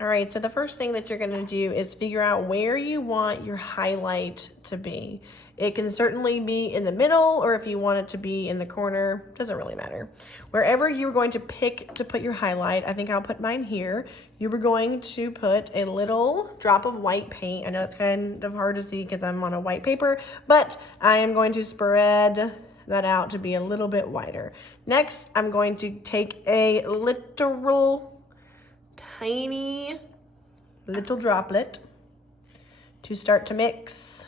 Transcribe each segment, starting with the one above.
All right, so the first thing that you're gonna do is figure out where you want your highlight to be. It can certainly be in the middle, or if you want it to be in the corner, doesn't really matter. Wherever you're going to pick to put your highlight, I think I'll put mine here. You were going to put a little drop of white paint. I know it's kind of hard to see because I'm on a white paper, but I am going to spread that out to be a little bit wider. Next, I'm going to take a literal tiny little droplet to start to mix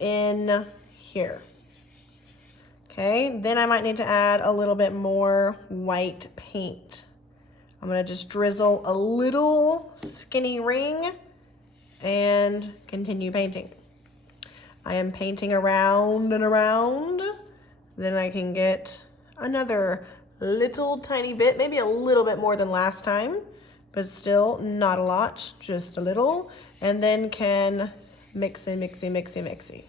in here. Okay, then I might need to add a little bit more white paint. I'm gonna just drizzle a little skinny ring and continue painting. I am painting around and around. Then I can get another little tiny bit, maybe a little bit more than last time, but still not a lot, just a little, and then can mixy, mixy, mixy, mixy.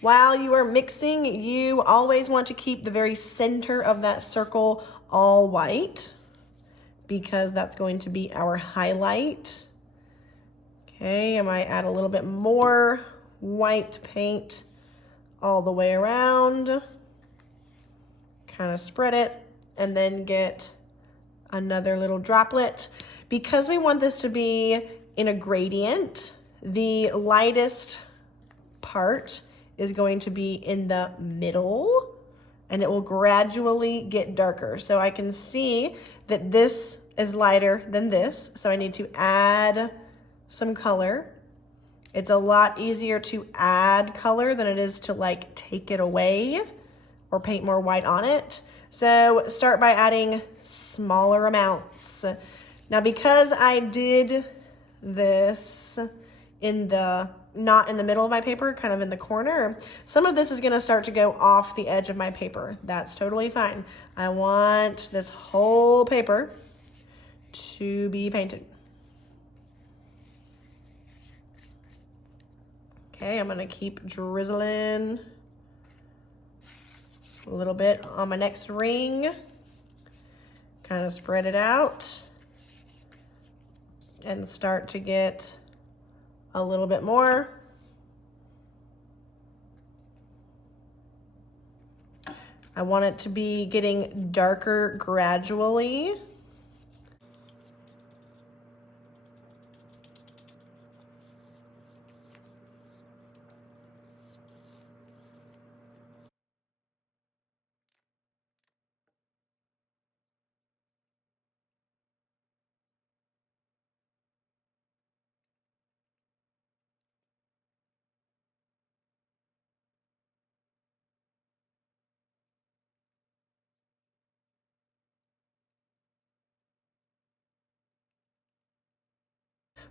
While you are mixing, you always want to keep the very center of that circle all white because that's going to be our highlight. Okay, I might add a little bit more white paint all the way around. Kind of spread it and then get another little droplet. Because we want this to be in a gradient, the lightest part is going to be in the middle and it will gradually get darker. So I can see that this is lighter than this, so I need to add some color. It's a lot easier to add color than it is to like take it away or paint more white on it. So start by adding smaller amounts. Now because I did this in the, not in the middle of my paper, kind of in the corner, some of this is gonna start to go off the edge of my paper. That's totally fine. I want this whole paper to be painted. Okay, I'm gonna keep drizzling a little bit on my next ring. Kind of spread it out and start to get a little bit more. I want it to be getting darker gradually.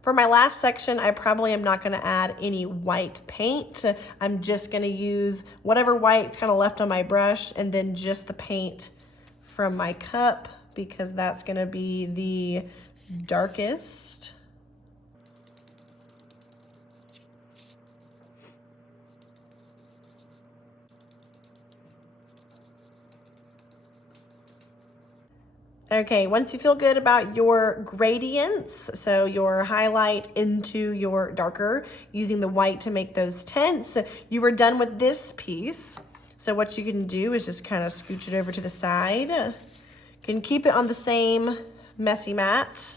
For my last section, I probably am not gonna add any white paint. I'm just gonna use whatever white's kind of left on my brush and then just the paint from my cup because that's gonna be the darkest. Okay, once you feel good about your gradients, so your highlight into your darker, using the white to make those tints, you are done with this piece. So what you can do is just kind of scooch it over to the side. You can keep it on the same messy mat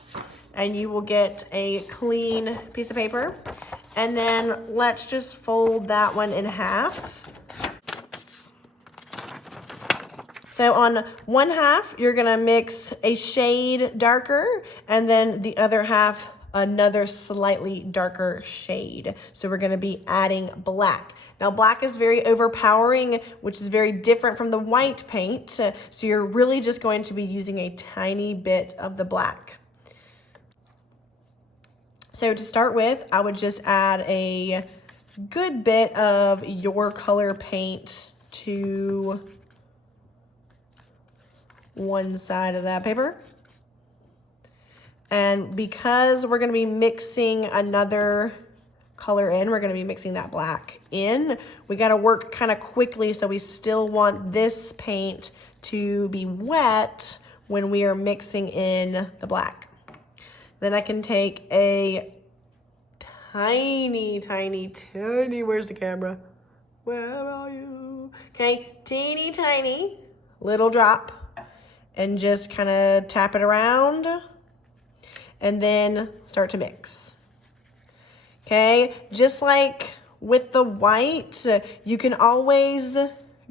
and you will get a clean piece of paper. And then let's just fold that one in half. So on one half, you're gonna mix a shade darker, and then the other half, another slightly darker shade. So we're gonna be adding black. Now black is very overpowering, which is very different from the white paint. So you're really just going to be using a tiny bit of the black. So to start with, I would just add a good bit of your color paint to one side of that paper. And because we're gonna be mixing another color in, we're gonna be mixing that black in, we gotta work kind of quickly so we still want this paint to be wet when we are mixing in the black. Then I can take a tiny, where's the camera? Where are you? Okay, teeny tiny little drop, and just kind of tap it around and then start to mix. Okay, just like with the white, you can always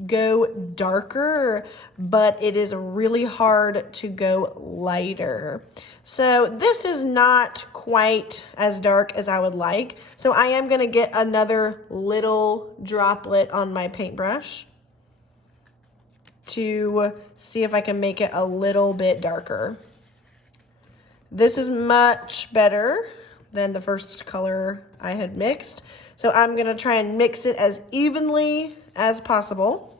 go darker, but it is really hard to go lighter. So this is not quite as dark as I would like. So I am gonna get another little droplet on my paintbrush to see if I can make it a little bit darker. This is much better than the first color I had mixed. So I'm gonna try and mix it as evenly as possible.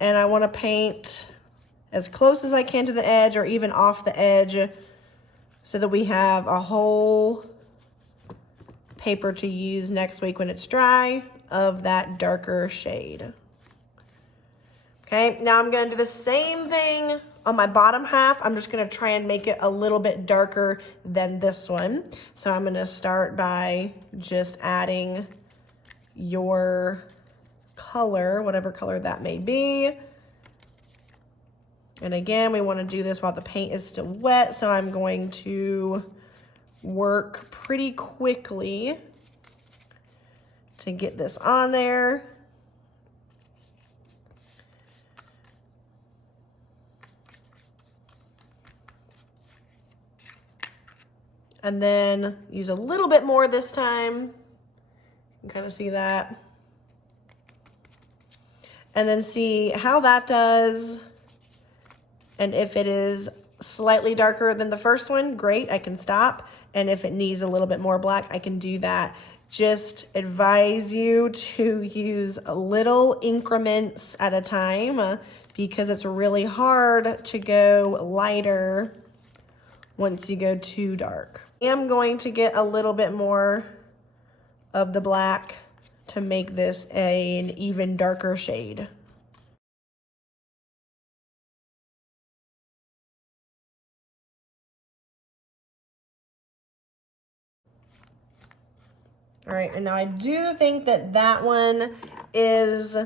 And I wanna paint as close as I can to the edge or even off the edge so that we have a whole paper to use next week when it's dry of that darker shade. Okay, now I'm gonna do the same thing on my bottom half. I'm just gonna try and make it a little bit darker than this one. So I'm gonna start by just adding your color, whatever color that may be. And again, we wanna do this while the paint is still wet, so I'm going to work pretty quickly to get this on there. And then use a little bit more this time. You can kind of see that. And then see how that does. And if it is slightly darker than the first one, great, I can stop. And if it needs a little bit more black, I can do that. Just advise you to use little increments at a time because it's really hard to go lighter once you go too dark. I am going to get a little bit more of the black to make this an even darker shade. All right, and now I do think that that one is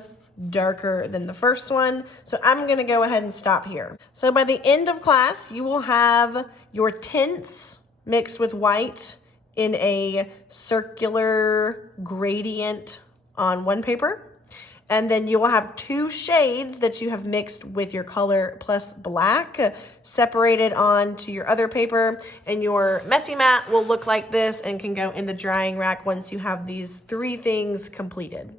darker than the first one. So I'm gonna go ahead and stop here. So by the end of class, you will have your tints mixed with white in a circular gradient on one paper. And then you will have two shades that you have mixed with your color plus black separated onto your other paper. And your messy mat will look like this and can go in the drying rack once you have these three things completed.